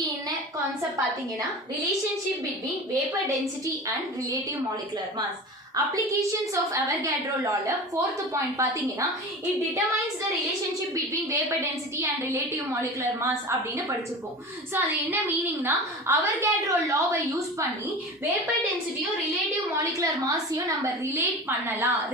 இன்னைக்கு என்ன கான்செப்ட் பாத்தீங்கன்னா relationship between vapour density and relative molecular mass. Applications of Avogadro law fourth point பாத்தீங்கன்னா it determines the relationship between vapor density and relative molecular mass அப்படினு படிச்சிருப்போம். So அது என்ன மீனிங்னா Avogadro law-வை use பண்ணி vapor density-யும் relative molecular mass-யும் நம்ம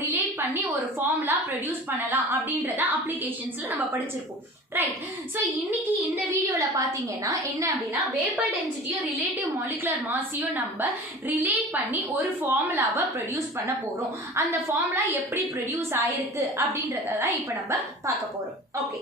relate பண்ணி ஒரு formula produce பண்ணலாம் அப்படின்றத அப்ளிகேஷன்ஸ்ல நம்ம படிச்சிருப்போம். ரைட். சோ இன்னைக்கு இந்த வீடியோல பாத்தீங்கன்னா என்ன அப்படினா vapor density-யும் relative molecular mass-யும் நம்ம ரிலேட் பண்ணி ஒரு ஃபார்முலாவை ப்ரொடியூஸ் பண்ண போறோம். அந்த ஃபார்முலா எப்படி ப்ரொடியூஸ் ஆயிருக்கு அப்படின்றத தான் இப்போ நம்ம பார்க்க போறோம். Okay.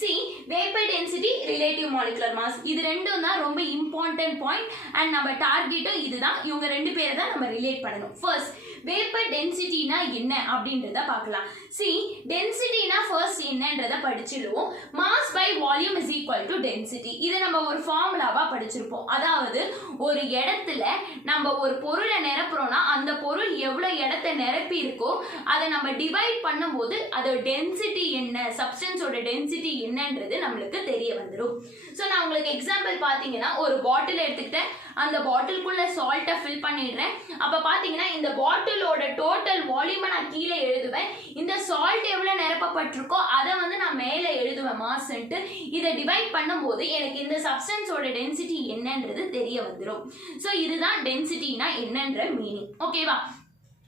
see vapor density relative molecular mass இது ரெண்டும் தான் ரொம்ப இம்பார்ட்டன்ட் பாயிண்ட் அண்ட் நம்ம டார்கெட்டும் இதுதான். இவங்க ரெண்டு பேரை தான் நம்ம ரிலேட் பண்ணணும். ஃபர்ஸ்ட் vapor density-னா என்ன அப்படின்றத பார்க்கலாம். see density-னா ஃபர்ஸ்ட் என்னன்றத படிச்சிடுவோம். mass by volume is equal to density. இத நம்ம ஒரு ஃபார்முலாவா படிச்சிருப்போம். அதாவது ஒரு இடத்துல நம்ம ஒரு பொருளை நிரப்புறோம்னா அந்த பொருள் எவ்வளவு இடத்தை நிரப்பி இருக்கோ அதை நம்ம டிவைட் பண்ணும்போது அதோட டென்சிட்டி என்ன, சப்ஸ்டன்ஸோட டென்சிட்டி என்னன்றது நம்மளுக்கு தெரிய வந்துடும். ஸோ நான் உங்களுக்கு எக்ஸாம்பிள் பார்த்தீங்கன்னா ஒரு பாட்டில் எடுத்துக்கிட்டேன், அந்த பாட்டிலுக்குள்ள சால்ட்டை ஃபில் பண்ணிடுறேன். அப்போ பார்த்தீங்கன்னா இந்த பாட்டிலோட டோட்டல் வால்யூமை நான் கீழே எழுதுவேன். இந்த சால்ட் எவ்வளோ நிரப்பப்பட்டிருக்கோ அதை வந்து நான் மேலே எழுதுவேன் மாஸ்ன்ட்டு. இதை டிவைட் பண்ணும்போது எனக்கு இந்த சப்ஸ்டன்ஸோட டென்சிட்டி என்னன்றது தெரிய வந்துடும். ஸோ இதுதான் டென்சிட்டினா என்னன்ற மீனிங். ஓகேவா?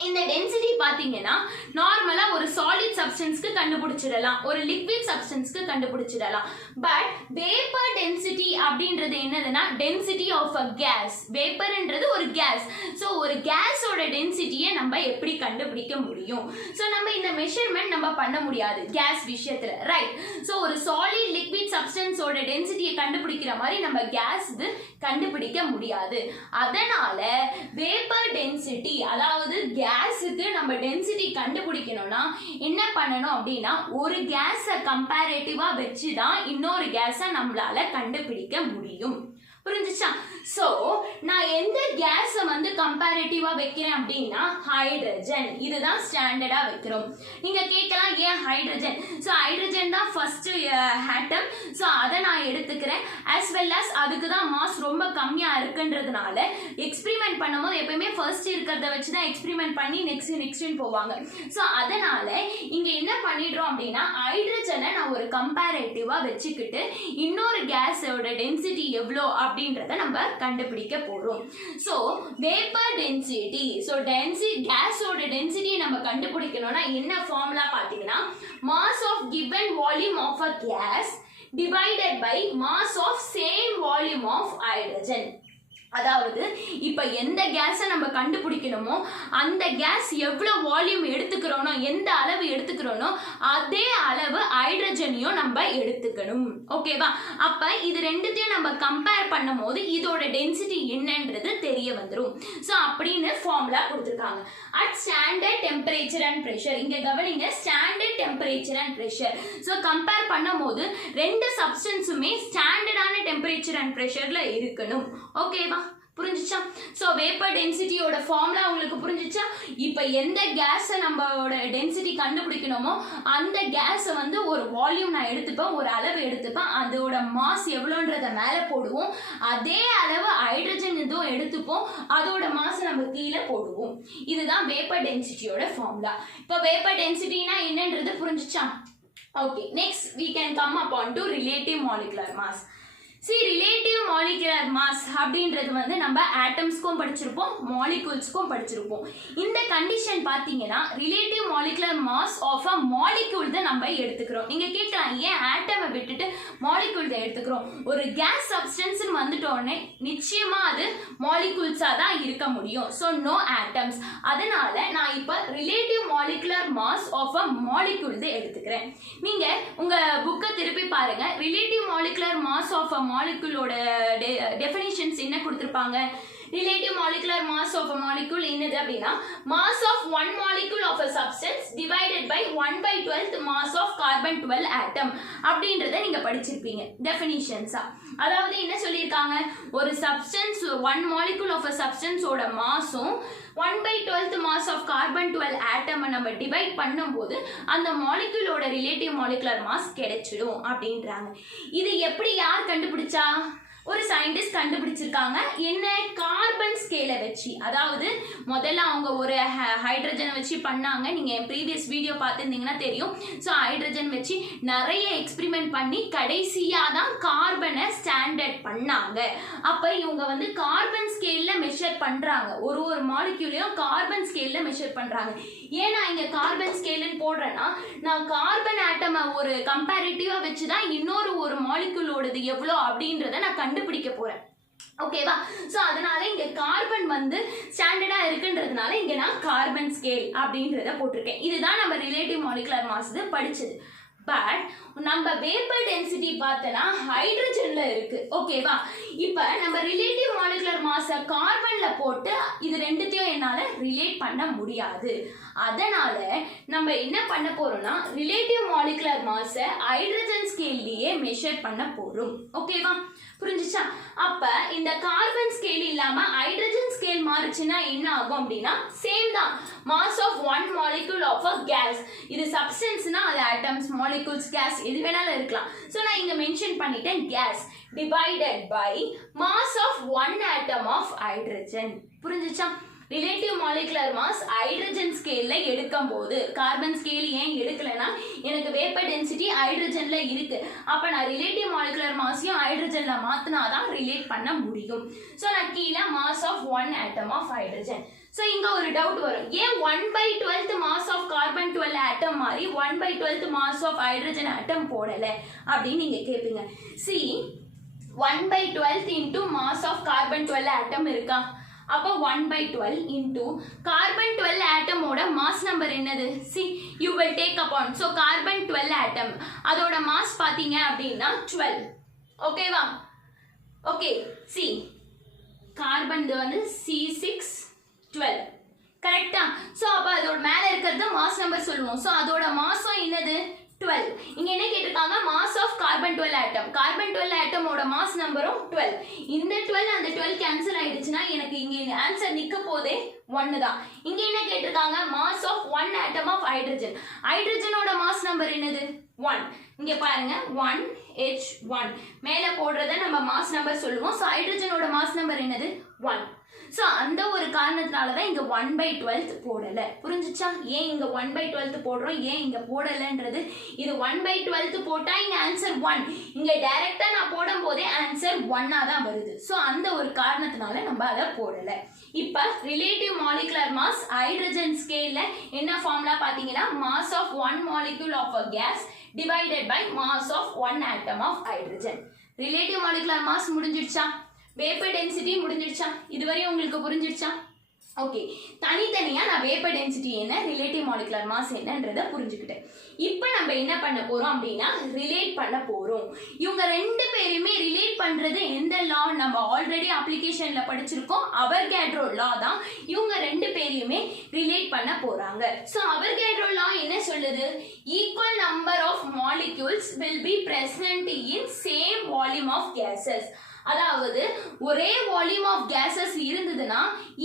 இந்த டென்சிட்டி பாத்தீங்கன்னா நார்மலா ஒரு சாலிட் சப்ஸ்டன்ஸ்க்கு கண்டுபிடிச்சிடலாம், ஒரு லிக்விட் சப்ஸ்டன்ஸ்க்கு கண்டுபிடிச்சிடலாம். பட் வேப்பர் டென்சிட்டி அப்படின்றது என்னதுன்னா டென்சிட்டி ஆஃப் அ கேஸ். வேப்பர்ன்றது ஒரு கேஸ். ஸோ ஒரு கேஸோட டென்சிட்டியை நம்ம எப்படி கண்டுபிடிக்க முடியும்? ஸோ நம்ம இந்த மெஷர்மெண்ட் நம்ம பண்ண முடியாது கேஸ் விஷயத்துல. ரைட். ஸோ ஒரு சாலிட் லிக்விட் சப்ஸ்டன்ஸோட டென்சிட்டியை கண்டுபிடிக்கிற மாதிரி நம்ம கேஸ் இது கண்டுபிடிக்க முடியாது. அதனால வேப்பர் டென்சிட்டி அதாவது கேஸுக்கு நம்ம டென்சிட்டி கண்டுபிடிக்கணும்னா என்ன பண்ணணும் அப்படின்னா ஒரு கேஸை கம்பேரேட்டிவா வச்சுதான் இன்னொரு கேஸை நம்மளால கண்டுபிடிக்க முடியும். புரிஞ்சுச்சா? சோ நான் எந்த கேஸை வந்து கம்பேரேட்டிவா வைக்கிறேன் அப்படின்னா ஹைட்ரஜன். இதுதான் ஸ்டாண்டர்டா வைக்கிறோம். நீங்க கேட்கலாம் ஏன் ஹைட்ரஜன்? ஸோ ஹைட்ரஜன் தான் ஃபர்ஸ்ட் ஆட்டம். ஸோ அதை நான் எடுத்துக்கிறேன். ஆஸ் வெல் அஸ் அதுக்கு தான் மாஸ் ரொம்ப கம்மியா இருக்குன்றதுனால எக்ஸ்பிரிமெண்ட் பண்ணும்போது எப்பயுமே ஃபர்ஸ்ட் இருக்கிறத வச்சு தான் எக்ஸ்பிரிமெண்ட் பண்ணி நெக்ஸ்ட் போவாங்க. ஸோ அதனால இங்க என்ன பண்ணிடுறோம் அப்படின்னா ஹைட்ரஜனை நான் ஒரு கம்பேரேட்டிவா வச்சுக்கிட்டு இன்னொரு கேஸோட டென்சிட்டி எவ்வளோ அப்படின்றத நம்ம கண்டுபிடிக்க போறோம். சோ வேப்பர் டென்சிட்டி, சோ கேஸோட டென்சிட்டி நம்ம கண்டுபிடிக்கணும்னா என்ன ஃபார்முலா பாத்தீங்கன்னா mass of given volume of a gas divided by mass of same volume of hydrogen. அதாவது இப்ப எந்த கேஸை நம்ம கண்டுபிடிக்கணுமோ அந்த கேஸ் எவ்வளவு வால்யூம் எடுத்துக்கிறோனோ, எந்த அளவு எடுத்துக்கிறோனோ அதே அளவு ஹைட்ரஜனையும் நம்ம எடுத்துக்கணும். ஓகேவா? அப்ப இது ரெண்டுத்தையும் நம்ம கம்பேர் பண்ணும் போது இதோட டென்சிட்டி என்னன்றது தெரிய வந்துடும். ஸோ அப்படின்னு ஃபார்முலா கொடுத்துருக்காங்க. At standard temperature and pressure. இங்க கவனிங்க, standard temperature and pressure. So compare பண்ணும் போது ரெண்டு சப்ஸ்டன்ஸுமே ஸ்டாண்டர்டான டெம்பரேச்சர் அண்ட் ப்ரெஷர்ல இருக்கணும். ஓகேவா? புரிஞ்சுச்சா? சோ வேப்பர் டென்சிட்டியோட ஃபார்முலா உங்களுக்கு புரிஞ்சுச்சா? இப்போ எந்த கேஸை நம்மளோட டென்சிட்டி கண்டுபிடிக்கணுமோ அந்த கேஸை வந்து ஒரு வால்யூம் நான் எடுத்துப்பேன், ஒரு அளவு எடுத்துப்பேன், அதோட மாஸ் எவ்வளோன்றத மேலே போடுவோம். அதே அளவு ஹைட்ரஜன் இதுவும் எடுத்துப்போம், அதோட மாஸ் நம்ம கீழே போடுவோம். இதுதான் வேப்பர் டென்சிட்டியோட ஃபார்முலா. இப்போ வேப்பர் டென்சிட்டினா என்னன்றது புரிஞ்சுச்சா? Okay. Next we can come upon to relative molecular mass. see relative molecular mass அப்படின்றது வந்து நம்ம ஆட்டம்ஸ்க்கும் படிச்சிருப்போம், மாலிகூல்ஸ்க்கும் படிச்சிருப்போம். இந்த கண்டிஷன் பாத்தீங்கன்னா relative molecular mass of a molecule தான் நம்ம எடுத்துக்கிறோம். நீங்க கேட்கலாம் ஏன் ஆட்டமை விட்டுட்டு மாலிகூல் தான் எடுத்துக்கிறோம்? ஒரு கேஸ் சப்ஸ்டன்ஸ் வந்துட்டோடனே நிச்சயமா அது மாலிகூல்ஸா தான் இருக்க முடியும். So no atoms. அதனால நான் இப்ப relative molecular mass of a molecule தான் எடுத்துக்கிறேன். நீங்க உங்க புக்கை திருப்பி பாருங்க. Relative molecular mass of a மாலிகுலோட டெஃபினிஷன்ஸ் என்ன கொடுத்திருப்பாங்க? relative molecular mass of a molecule என்னது அப்படின்னா mass of one molecule of a substance divided by 1/12th mass of carbon 12 atom அப்படின்றத நீங்க படிச்சிருப்பீங்க டெஃபினிஷன்ஸா. அதாவது என்ன சொல்லியிருக்காங்க? ஒரு substance one molecule of a substance ஓட மாஸும் 1/12th mass of carbon 12 atom நம்ம டிவைட் பண்ணும்போது அந்த மாலிக்யூலோட ரிலேட்டிவ் மாலிகுலர் மாஸ் கிடைச்சிடும் அப்படின்றாங்க. இது எப்படி யார் கண்டுபிடிச்சா? ஒரு சயின்டிஸ்ட் கண்டுபிடிச்சிருக்காங்க. என்ன? கார்பன் ஸ்கேலை வச்சு. அதாவது முதல்ல அவங்க ஒரு ஹைட்ரஜனை வச்சு பண்ணாங்க. நீங்க ப்ரீவியஸ் வீடியோ பார்த்துருந்தீங்கன்னா தெரியும். ஸோ ஹைட்ரஜன் வச்சு நிறைய எக்ஸ்பிரிமெண்ட் பண்ணி கடைசியா தான் கார்பனை ஸ்டாண்டர்ட் பண்ணாங்க. அப்ப இவங்க வந்து கார்பன் ஸ்கேல்ல மெஷர் பண்றாங்க. ஒரு மாலிக்யூலையும் கார்பன் ஸ்கேல்ல மெஷர் பண்றாங்க. ஏன்னா இங்க கார்பன் ஸ்கேல்னு போடுறேன்னா நான் கார்பன் ஆட்டமை ஒரு கம்பேரிட்டிவா வச்சுதான் இன்னொரு ஒரு மாலிக்யூலோடது எவ்வளோ அப்படின்றத நான் கண்டுபிடிக்க போறேன். ஓகேவா? ஸோ அதனால இங்க கார்பன் வந்து ஸ்டாண்டர்டா இருக்குன்றதுனால இங்க நான் கார்பன் ஸ்கேல் அப்படின்றத போட்டிருக்கேன். இதுதான் நம்ம ரிலேட்டிவ் மாலிகுலர் மாஸ் படிச்சது. பட் நம்ம வேப்பர் டென்சிட்டி பார்த்தனா ஹைட்ரஜன்ல இருக்கு. ஓகேவா? இப்போ நம்ம ரிலேட்டிவ் மாலிகுலர் மாஸை கார்பன்ல போட்டு இது ரெண்டுத்தையும் என்னால ரிலேட் பண்ண முடியாது. அதனால நம்ம என்ன பண்ண போறோம்னா ரிலேட்டிவ் மாலிகுலர் மாஸை ஹைட்ரஜன் ஸ்கேல்லயே மெஷர் பண்ண போறோம். ஓகேவா? புரிஞ்சுச்சா? அப்ப இந்த கார்பன் ஸ்கேல் இல்லாம ஹைட்ரஜன் ஸ்கேல் மாறுச்சுன்னா என்ன ஆகும் அப்படின்னா சேம் தான். Mass of one molecule of a gas. இது சப்ஸ்டன்ஸ்னா அது ஆட்டம்ஸ், மாலிக்யூல்ஸ், கேஸ் எது வேணாலும் இருக்கலாம். ஸோ நான் இங்க மென்ஷன் பண்ணிட்டேன் gas divided by mass of one atom of hydrogen. புரிஞ்சுச்சா? ரிலேட்டிவ் மாலிகுலர் மாஸ் ஹைட்ரஜன் ஸ்கேல்ல எடுக்கும் போது கார்பன் ஸ்கேல் ஏன் எடுக்கலன்னா எனக்கு வேப்பர் டென்சிட்டி ஹைட்ரஜன்ல இருக்கு. அப்ப நான் ரிலேட்டிவ் மாலிகுலர் மாஸையும் ஹைட்ரஜன்ல மாத்தினாதான் ரிலேட் பண்ண முடியும். ஸோ நான் கீழே mass of one atom of hydrogen. So இங்க ஒரு டவுட் வரும், ஏன் 1/12 மாஸ் ஆஃப் கார்பன் 12 ஆட்டம் மாதிரி 1/12 மாஸ் ஆஃப் ஹைட்ரஜன் ஆட்டம் போடல அப்படின்னு நீங்க கேட்பீங்க. See 1/12 into mass of carbon 12 atom இருக்கா? அப்போ 1/12 into கார்பன் 12 ஆட்டமோட மாஸ் நம்பர் என்னது? See you will take upon. So carbon 12 atom அதோட மாஸ் பார்த்தீங்க அப்படின்னா 12. ஓகேவா? ஓகே, சி கார்பன் வந்து C612 கரெக்டா? ஸோ அப்போ அதோட மேலே இருக்கிறது மாஸ் நம்பர் சொல்லுவோம். ஸோ அதோட மாசம் என்னது? 12. இங்க என்ன கேட்டிருக்காங்க? Mass of carbon 12 atom. Carbon 12 ஆட்டமோட மாஸ் நம்பரும் 12. இந்த 12 அந்த 12 கேன்சல் ஆயிடுச்சுன்னா எனக்கு இங்க ஆன்சர் நிக்க போதே 1 தான். இங்க என்ன கேட்டிருக்காங்க? Mass of 1 atom of hydrogen. ஹைட்ரஜனோட மாஸ் நம்பர் என்னது? 1. இங்க பாருங்க 1H1 மேல போடுறத நம்ம மாஸ் நம்பர் சொல்லுவோம். ஸோ ஹைட்ரஜனோட மாஸ் நம்பர் என்னது? 1. ஸோ அந்த ஒரு காரணத்தினால தான் இங்க 1/12 போடல. புரிஞ்சுச்சா? ஏன் இங்க 1/12 போடுறோம், ஏன் இங்க போடலன்றது. இது 1/12 போட்டா இங்க ஆன்சர் 1. இங்க டைரக்டா நான் போடும் போதே ஆன்சர் 1 தான் வருது. ஸோ அந்த ஒரு காரணத்தினால நம்ம அதை போடல. இப்ப ரிலேட்டிவ் மாலிகுலர் மாஸ் ஹைட்ரஜன் ஸ்கேல்ல என்ன ஃபார்முலா பாத்தீங்கன்னா mass of one molecule of a gas divided by mass of one atom of hydrogen. Relative molecular mass முடிஞ்சிடுச்சா? வேப்பர் டென்சிட்டி முடிஞ்சிடுச்சா? இதுவரையும் உங்களுக்கு புரிஞ்சிடுச்சா? ஓகே, தனித்தனியா நான் வேப்பர் டென்சிட்டி என்ன, ரிலேட்டிவ் மாலிகுலர் மாஸ் என்னன்றதை புரிஞ்சுக்கிட்டேன். இப்போ நம்ம என்ன பண்ண போறோம் அப்படின்னா ரிலேட் பண்ண போறோம். இவங்க ரெண்டு பேருமே ரிலேட் பண்றது எந்த லா? நம்ம ஆல்ரெடி அப்ளிகேஷன்ல படிச்சிருக்கோம், அவர்கேட்ரோ லா தான். இவங்க ரெண்டு பேரையுமே ரிலேட் பண்ண போறாங்க. ஸோ அவர்கேட்ரோ லா என்ன சொல்லுது? Equal number of molecules will be present in same volume of gases. அதாவது ஒரே வால்யூம் ஆஃப் கேசஸ் இருந்ததுன்னா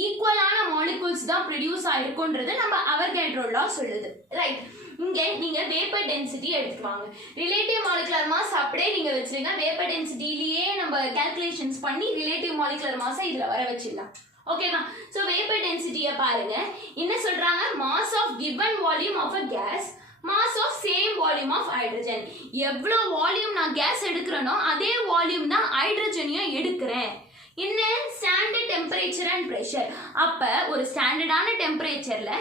ஈக்குவலான மாலிகூல்ஸ் தான் ப்ரொடியூஸ் ஆயிருக்கும்ன்றது நம்ம அவர்கேட்ரோ லா சொல்லுது. ரைட்? இங்க நீங்க வேப்பர் டென்சிட்டி எடுத்துவாங்க, ரிலேட்டிவ் மாலிகுலர் மாஸ் அப்படியே நீங்க வச்சிருங்க. வேப்பர் டென்சிட்டிலேயே நம்ம கால்குலேஷன்ஸ் பண்ணி ரிலேட்டிவ் மாலிகுலர் மாஸை இதுல வர வச்சிடலாம். ஓகேவா? ஸோ வேப்பர் டென்சிட்டியை பாருங்க, என்ன சொல்றாங்க? Mass of given volume of a gas mass of same volume of hydrogen. எவ்வளோ வால்யூம் நான் கேஸ் எடுக்கிறேனோ அதே வால்யூம் தான் ஹைட்ரஜனையும் எடுக்கிறேன். என்ன? Standard temperature and pressure. அப்போ ஒரு ஸ்டாண்டர்டான டெம்பரேச்சர்ல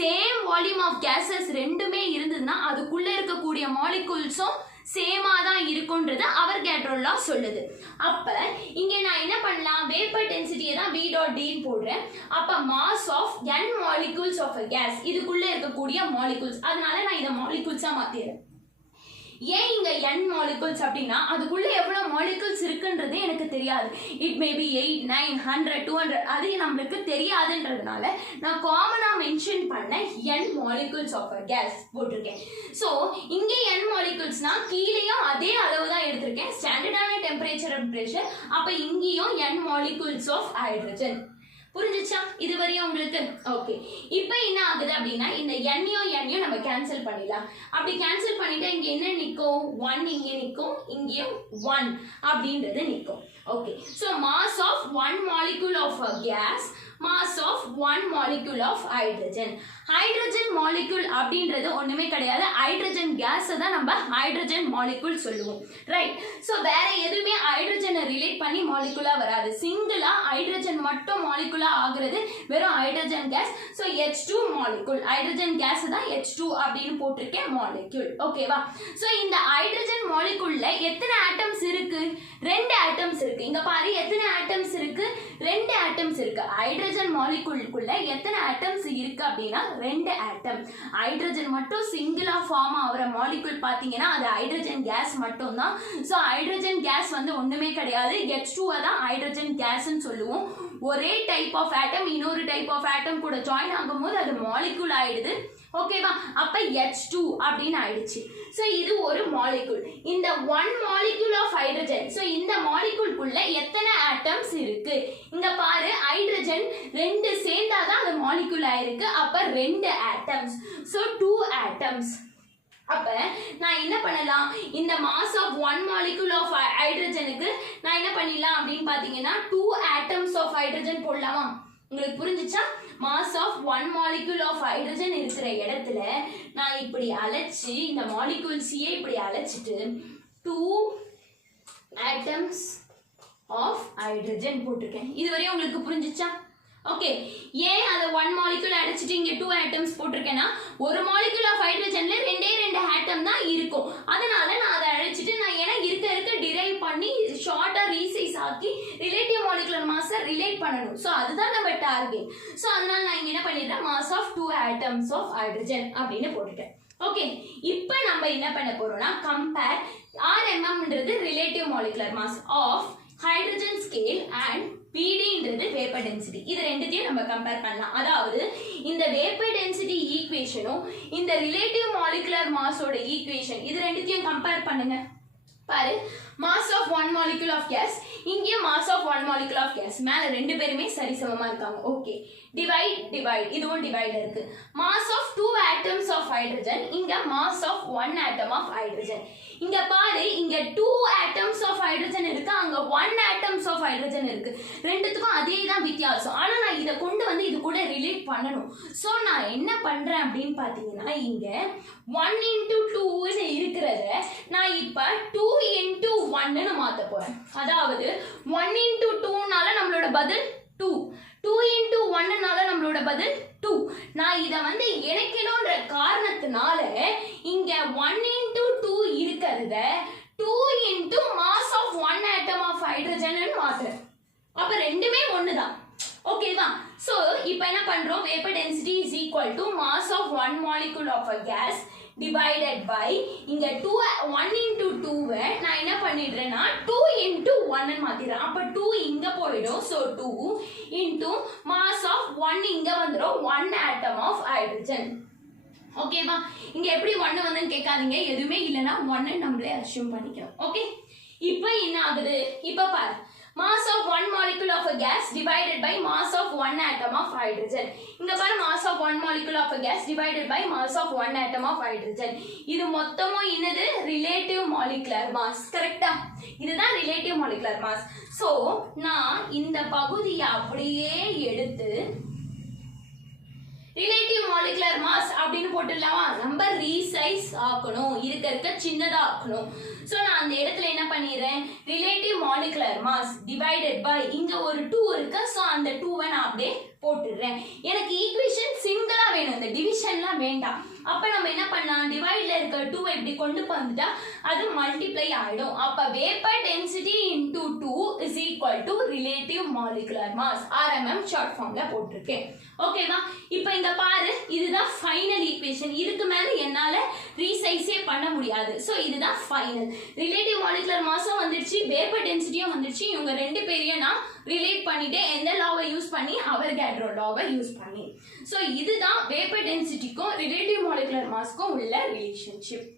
சேம் வால்யூம் ஆஃப் கேசஸ் ரெண்டுமே இருந்ததுன்னா அதுக்குள்ள இருக்கக்கூடிய மாலிகூல்ஸும் சேமா தான் இருக்கும்ன்றது அவர்கேட்ரோ லா சொல்லுது. அப்ப இங்க நான் என்ன பண்ணலாம்? வேப்பர் டென்சிட்டியை தான் V டாட் D போடுறேன். அப்ப mass of n molecules of a gas, இதுக்குள்ள இருக்கக்கூடிய மாலிகூல்ஸ், அதனால நான் இதை மாலிகூல்ஸா மாத்திடுறேன். ஏன் இங்க n மாலிகூல்ஸ் அப்படின்னா அதுக்குள்ள எவ்வளவு மாலிகூல்ஸ் இருக்குன்றது எனக்கு தெரியாது. இட் மே பி 8, 9, 100, 200 அது நம்மளுக்கு தெரியாதுன்றதுனால நான் காமனா மென்ஷன் பண்ண n molecules of a gas போட்டிருக்கேன். ஸோ இங்க n மாலிகூல்ஸ்னா கீழேயும் அதே அளவு தான் எடுத்திருக்கேன், ஸ்டாண்டர்டான டெம்பரேச்சர் அண்ட் ப்ரெஷர். அப்ப இங்கேயும் n மாலிகூல்ஸ் ஆஃப் ஹைட்ரஜன். புரிஞ்சுச்சா இதுவரையும் உங்களுக்கு? ஓகே, இப்போ என்ன ஆகுது அப்படின்னா இந்த எண்ணையும் நம்ம கேன்சல் பண்ணிடலாம். அப்படி கேன்சல் பண்ணிட்டு இங்க என்ன நிற்கும்? 1 இங்கே நிற்கும், இங்கேயும் 1 அப்படின்றது நிற்கும். Okay, so mass of one molecule of a gas, mass of one molecule of hydrogen. Hydrogen molecule அப்படின்றது ஒண்ணுமே கிடையாது, ஹைட்ரஜன் கேஸ் தான் நம்ம ஹைட்ரஜன் மாலிகுல் சொல்லுவோம், ரைட்? ஸோ வேற எதுவுமே ஹைட்ரஜனை ரிலேட் பண்ணி மாலிகுலா வராது. சிங்கிளா ஹைட்ரஜன் மட்டும் மாலிகுலா ஆகுறது வெறும் hydrogen case. So H2 molecule, hydrogen case தான் H2 அப்படின்னு போட்டிருக்கேன் மாலிகுல். ஓகேவா? ஸோ இந்த ஹைட்ரஜன் மாலிகுல்ல எத்தனை ஆட்டம்ஸ் இருக்கு? 2 ஆட்டம்ஸ் இருக்கு. இங்க பாரு எத்தனை ஆட்டம்ஸ் இருக்கு? 2 ஆட்டம்ஸ் இருக்கு. ஹைட்ரஜன் மாலிகுலுக்குள்ள எத்தனை ஆட்டம்ஸ் இருக்கு அப்படின்னா 2 ஆட்டம். ஹைட்ரஜன் மட்டும் சிங்கிளா ஃபார்ம் ஆகிற மாலிகுல் பாத்தீங்கன்னா அது ஹைட்ரஜன் கேஸ் மட்டும் தான். ஸோ ஹைட்ரஜன் கேஸ் வந்து ஒண்ணுமே கிடையாது, H2 தான் ஹைட்ரஜன் கேஸ்ன்னு சொல்லுவோம். ஒரே டைப் ஆஃப் ஆட்டம் இன்னொரு டைப் ஆஃப் ஆட்டம் கூட ஜாயின் ஆகும்போது அது மாலிகுல் ஆயிடுது. ஓகேவா? அப்ப H2 அப்படின்னு ஆயிடுச்சு. சோ இது ஒரு மாலிகுல். இந்த one molecule of hydrogen, so இந்த மாலிகுல்குள்ள எத்தனை ஆட்டம்ஸ் இருக்கு? இங்க பாரு ஹைட்ரஜன் 2 சேர்ந்தாதான் அது மாலிகுல் ஆயிருக்கு. அப்ப 2 ஆட்டம்ஸ். So 2 atoms. அப்ப நான் என்ன பண்ணலாம்? இந்த mass of one molecule of ஹைட்ரஜனுக்கு நான் என்ன பண்ணிடலாம் அப்படின்னு பாத்தீங்கன்னா 2 ஆட்டம்ஸ் ஆஃப் ஹைட்ரஜன் போடலாமா? உங்களுக்கு புரிஞ்சுச்சா? Mass of one molecule of hydrogen இருக்கிற இடத்துல நான் இப்படி அழைச்சு இந்த மாலிகுல்ஸையே இப்படி அழைச்சிட்டு 2 ஆட்டம்ஸ் ஆஃப் ஹைட்ரஜன் போட்டிருக்கேன். இதுவரையும் உங்களுக்கு புரிஞ்சுச்சா? ஓகே, ஏன் அதை ஒன் மாலிகுல் அடிச்சிட்டு இங்க 2 ஆட்டம்ஸ் போட்டிருக்கேன்னா ஒரு மாலிகுல் ஆஃப் ஹைட்ரஜன்ல 2 ஆட்டம் தான் இருக்கும். அதனால நான் அதை அழைச்சிட்டு நான் ஏன்னா இருக்க டிரைவ் பண்ணி ஷார்ட்டா ரீசைஸ் ஆக்கி ரிலேட்டிவ் மாலிகுலர் மாஸை ரிலேட் பண்ணணும். ஸோ அதுதான் நம்ம டார்கெட். ஸோ அதனால நான் இங்க என்ன பண்ணிடுறேன்? Mass of 2 atoms of hydrogen அப்படின்னு போட்டுட்டேன். ஓகே, இப்போ நம்ம என்ன பண்ண போறோம்னா கம்பேர் RMMன்றது relative molecular mass of hydrogen scale and PDன்றது வேப்பர் டென்சிட்டி. இது ரெண்டுத்தையும் நம்ம கம்பேர் பண்ணலாம். அதாவது இந்த வேப்பர் டென்சிட்டி ஈக்குவேஷனும் இந்த ரிலேட்டிவ் மாலிகுலர் மாஸோட ஈக்குவேஷன் இது ரெண்டுத்தையும் கம்பேர் பண்ணுங்க. பாரு, mass of one molecule of gas, இங்கே mass of one molecule of gas, மேல 2 பேருமே சரிசமமா இருக்காங்க. ஓகே, டிவைட் இதுவும் டிவைட் இருக்கு. Mass of 2 atoms of hydrogen, இங்க mass of 1 atom of hydrogen. இங்க பாரு, இங்க 2 ஆட்டம்ஸ் ஆஃப் ஹைட்ரஜன் இருக்கு, அங்க 1 ஆட்டம்ஸ் ஆஃப் ஹைட்ரஜன் இருக்கு. ரெண்டுத்துக்கும் அதே தான் வித்தியாசம். ஆனா நான் இதை கொண்டு வந்து இது கூட ரிலேட் பண்ணணும். சோ நான் என்ன பண்றேன் அப்படின்னு பாத்தீங்கன்னா இங்க 1 into 2 இருக்கிறத நான் இப்ப 2 into 1 மாத்த போறேன். அதாவது 1 into 2னால நம்மளோட பதில் 2, 2 into 1னால நம்மளோட பதில் 2. நான் இத வந்து இணைக்கணும்ன்ற காரணத்தினால இங்க 1 into 2 இருக்கிறத 2 into mass of 1 atom of hydrogen ன்னு மாத்துறேன். அப்ப ரெண்டுமே ஒண்ணுதான். ஓகேவா? சோ இப்போ என்ன பண்றோம்? vapor density is equal to mass of one molecule of a gas divided by இங்க 1 into 2 நான் என்ன பண்ணிடுறேன்னா 2 into 1 ன்னு மாத்திடுறேன். அப்ப 2 இங்க போயிடும். சோ 2 into mass of 1 இங்க வந்துரும் 1 atom of hydrogen. ஓகேவா? இங்க எப்படி 1 வந்துன்னு கேட்காதீங்க, எதுவுமே இல்லைன்னா 1 நம்மளே அஸ்யூம் பண்ணிக்கிறோம். ஓகே, இப்போ என்ன ஆகுது? இப்போ பாரு, mass of one molecule of a gas divided by mass of 1 atom of hydrogen. இங்க பாரு, mass of one molecule of a gas divided by mass of 1 atom of hydrogen. இது மொத்தமும் என்னது? Relative molecular mass. கரெக்ட்டா? இதுதான் relative molecular mass. So நான் இந்த பகுதியை அப்படியே எடுத்து ரிலேட்டிவ் மாலிகுலர் மாஸ் அப்படின்னு போட்டுடலாமா? நம்ம ரீசைஸ் ஆக்கணும், இருக்க சின்னதா ஆக்கணும். சோ நான் அந்த இடத்துல என்ன பண்ணிடுறேன்? Relative molecular mass divided by இங்க ஒரு 2 இருக்கு. சோ அந்த 2 நான் அப்படியே போட்டுடுறேன். எனக்கு ஈக்குவேஷன் சிங்கிளா வேணும், இந்த டிவிஷன்லாம் வேண்டாம். அப்ப நம்ம என்ன பண்ணலாம்? டிவைட்ல இருக்க 2 இப்படி கொண்டு வந்துட்டா அது மல்டிப்ளை ஆயிடும். அப்ப vapour density into 2 is equal to relative molecular mass, RMM short ஃபார்ம்ல போட்டிருக்கேன். ஓகேவா? இப்போ இங்க பாரு, இதுதான் ஃபைனல் ஈக்குவேஷன். இதுக்கு மேல என்னால ரீசைஸே பண்ண முடியாது. சோ இதுதான் ஃபைனல். ரிலேட்டிவ் மாலிகுலர் மாஸும் வந்துருச்சு, வேப்பர் டென்சிட்டியும் வந்துருச்சு. இவங்க 2 பேரையும் நான் ரிலேட் பண்ணிட்டு எந்த லாவை யூஸ் பண்ணி? அவர்காட்ரோ லாவை யூஸ் பண்ணி. சோ இதுதான் வேப்பர் டென்சிட்டிக்கும் ரிலேட்டிவ் மாலிகுலர் மாஸ்க்கும் உள்ள ரிலேஷன்ஷிப்.